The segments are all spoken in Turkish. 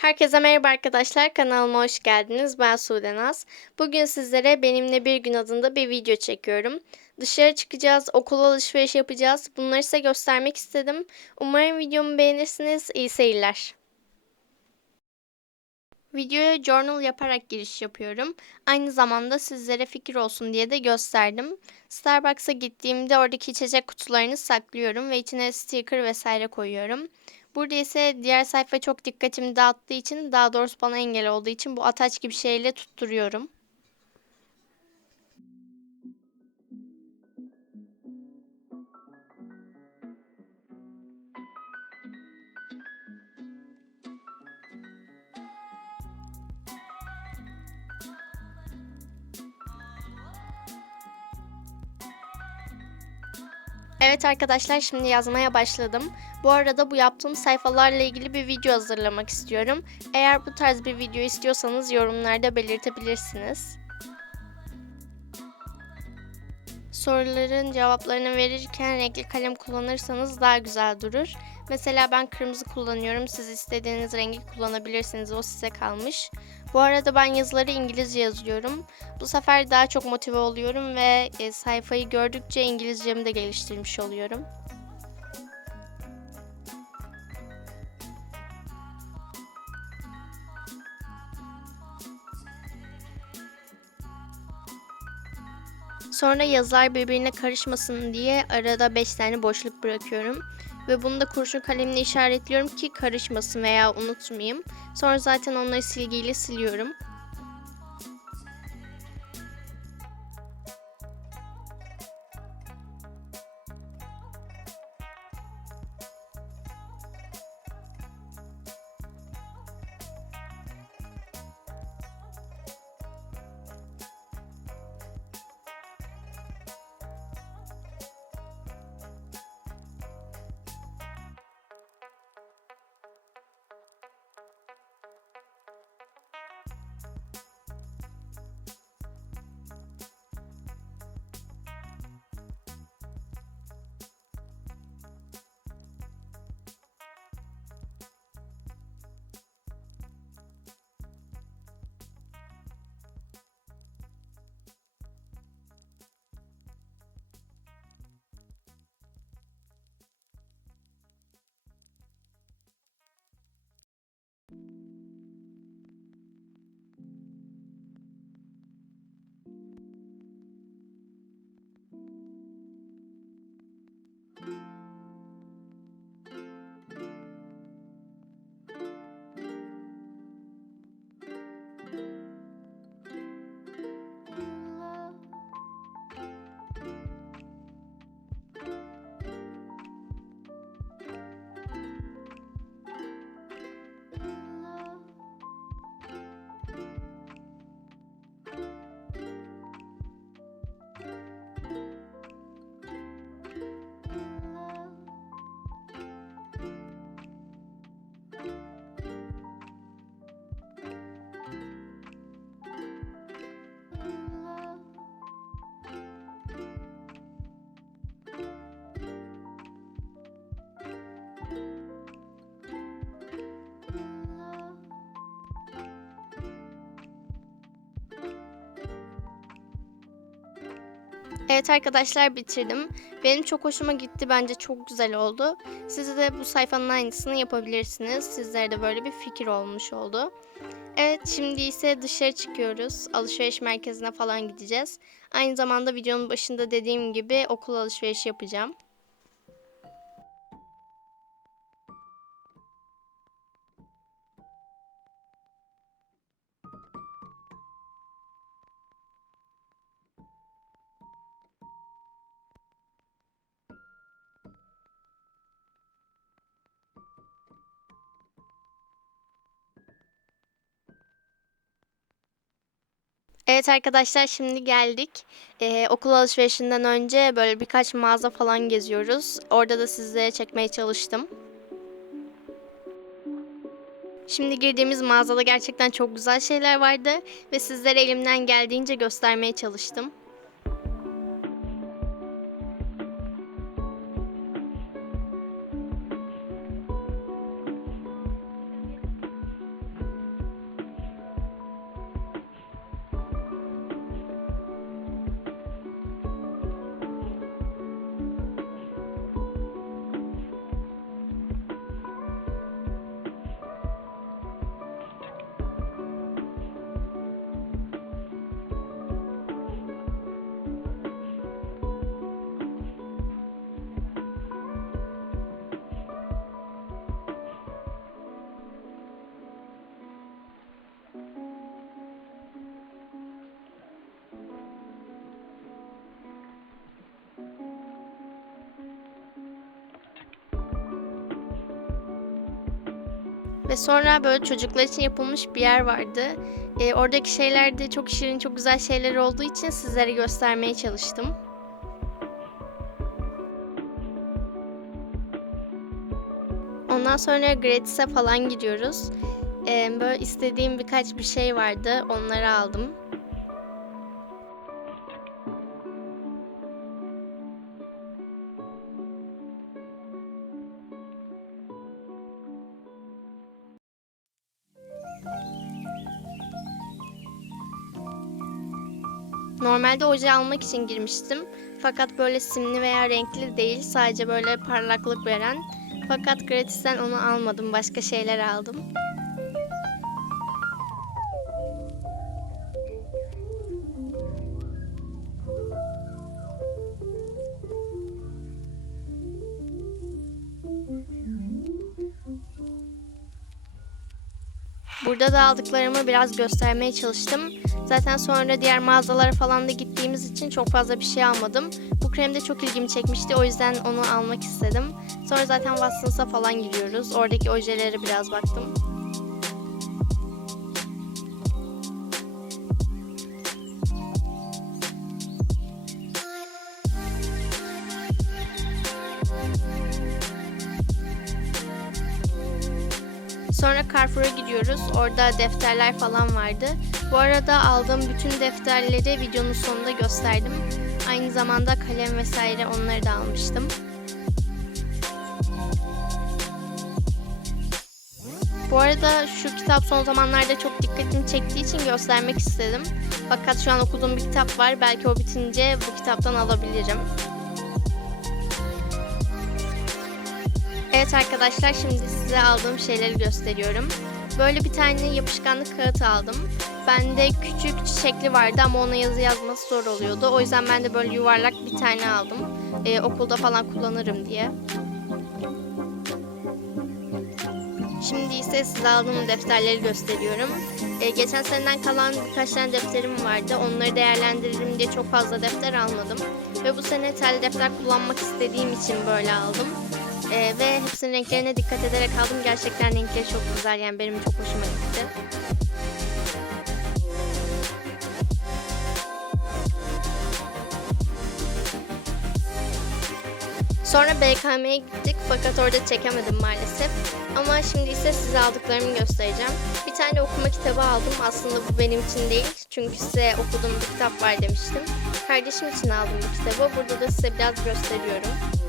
Herkese merhaba arkadaşlar. Kanalıma hoş geldiniz. Ben Sude Naz. Bugün sizlere Benimle Bir Gün adında bir video çekiyorum. Dışarı çıkacağız, okul alışveriş yapacağız. Bunları size göstermek istedim. Umarım videomu beğenirsiniz. İyi seyirler. Videoya journal yaparak giriş yapıyorum. Aynı zamanda sizlere fikir olsun diye de gösterdim. Starbucks'a gittiğimde oradaki içecek kutularını saklıyorum ve içine sticker vesaire koyuyorum. Burada ise diğer sayfa çok dikkatimi dağıttığı için, daha doğrusu bana engel olduğu için bu ataç gibi şeyle tutturuyorum. Evet arkadaşlar şimdi yazmaya başladım. Bu arada bu yaptığım sayfalarla ilgili bir video hazırlamak istiyorum. Eğer bu tarz bir video istiyorsanız yorumlarda belirtebilirsiniz. Soruların cevaplarını verirken renkli kalem kullanırsanız daha güzel durur. Mesela ben kırmızı kullanıyorum. Siz istediğiniz rengi kullanabilirsiniz. O size kalmış. Bu arada ben yazıları İngilizce yazıyorum. Bu sefer daha çok motive oluyorum ve e, sayfayı gördükçe İngilizcemi de geliştirmiş oluyorum. Sonra yazılar birbirine karışmasın diye arada 5 tane boşluk bırakıyorum. Ve bunu da kurşun kalemle işaretliyorum ki karışmasın veya unutmayayım. Sonra zaten onları silgiyle siliyorum. Evet arkadaşlar bitirdim. Benim çok hoşuma gitti. Bence çok güzel oldu. Siz de bu sayfanın aynısını yapabilirsiniz. Sizlere de böyle bir fikir olmuş oldu. Evet şimdi ise dışarı çıkıyoruz. Alışveriş merkezine falan gideceğiz. Aynı zamanda videonun başında dediğim gibi okul alışverişi yapacağım. Evet arkadaşlar şimdi geldik. Ee, okul alışverişinden önce böyle birkaç mağaza falan geziyoruz. Orada da sizlere çekmeye çalıştım. Şimdi girdiğimiz mağazada gerçekten çok güzel şeyler vardı ve sizlere elimden geldiğince göstermeye çalıştım. Ve sonra böyle çocuklar için yapılmış bir yer vardı. Ee, oradaki şeyler de çok şirin, çok güzel şeyler olduğu için sizlere göstermeye çalıştım. Ondan sonra gratis'e falan gidiyoruz. Ee, böyle istediğim birkaç bir şey vardı. Onları aldım. Normalde oje almak için girmiştim. Fakat böyle simli veya renkli değil. Sadece böyle parlaklık veren. Fakat gratisten onu almadım. Başka şeyler aldım. Burada da aldıklarımı biraz göstermeye çalıştım. Zaten sonra diğer mağazalara falan da gittiğimiz için çok fazla bir şey almadım. Bu krem de çok ilgimi çekmişti o yüzden onu almak istedim. Sonra zaten Watsons'a falan gidiyoruz. Oradaki ojelere biraz baktım. Sonra Carrefour'a gidiyoruz. Orada defterler falan vardı. Bu arada aldığım bütün defterleri videonun sonunda gösterdim. Aynı zamanda kalem vesaire onları da almıştım. Bu arada şu kitap son zamanlarda çok dikkatimi çektiği için göstermek istedim. Fakat şu an okuduğum bir kitap var. Belki o bitince bu kitaptan alabilirim. Evet arkadaşlar şimdi size aldığım şeyleri gösteriyorum. Böyle bir tane yapışkanlı kağıt aldım. Bende küçük çiçekli vardı ama ona yazı yazması zor oluyordu. O yüzden ben de böyle yuvarlak bir tane aldım. Ee, okulda falan kullanırım diye. Şimdi ise size aldığım defterleri gösteriyorum. Ee, geçen seneden kalan birkaç tane defterim vardı. Onları değerlendiririm diye çok fazla defter almadım. Ve bu sene tel defter kullanmak istediğim için böyle aldım. Ee, ve hepsinin renklerine dikkat ederek aldım. Gerçekten renkleri çok güzel yani benim çok hoşuma gitti. Sonra BKM'ye gittik fakat orada çekemedim maalesef. Ama şimdi ise size aldıklarımı göstereceğim. Bir tane okuma kitabı aldım. Aslında bu benim için değil. Çünkü size okuduğum bir kitap var demiştim. Kardeşim için aldım bu kitabı. Burada da size biraz gösteriyorum.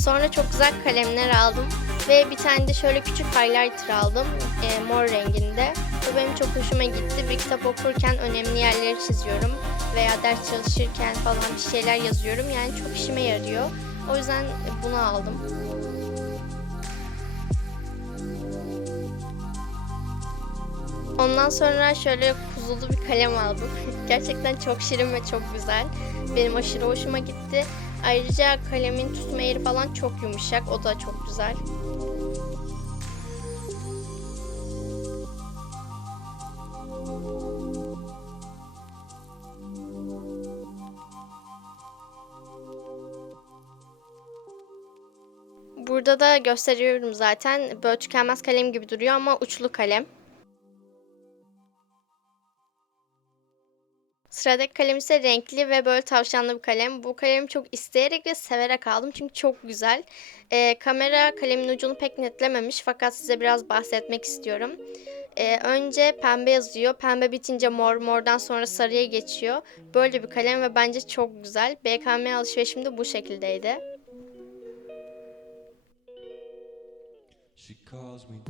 Sonra çok güzel kalemler aldım. Ve bir tane de şöyle küçük highlighter aldım. E, mor renginde. Bu benim çok hoşuma gitti. Bir kitap okurken önemli yerleri çiziyorum. Veya ders çalışırken falan bir şeyler yazıyorum. Yani çok işime yarıyor. O yüzden bunu aldım. Ondan sonra şöyle kuzulu bir kalem aldım. Gerçekten çok şirin ve çok güzel. Benim aşırı hoşuma gitti. Ayrıca kalemin tutma yeri falan çok yumuşak. O da çok güzel. Burada da gösteriyorum zaten. Böyle tükenmez kalem gibi duruyor ama uçlu kalem. Sıradaki kalem ise renkli ve böyle tavşanlı bir kalem. Bu kalemi çok isteyerek ve severek aldım çünkü çok güzel. Ee, kamera kalemin ucunu pek netlememiş fakat size biraz bahsetmek istiyorum. Ee, önce pembe yazıyor. Pembe bitince mor, mordan sonra sarıya geçiyor. Böyle bir kalem ve bence çok güzel. BKM alışverişim de bu şekildeydi. She calls me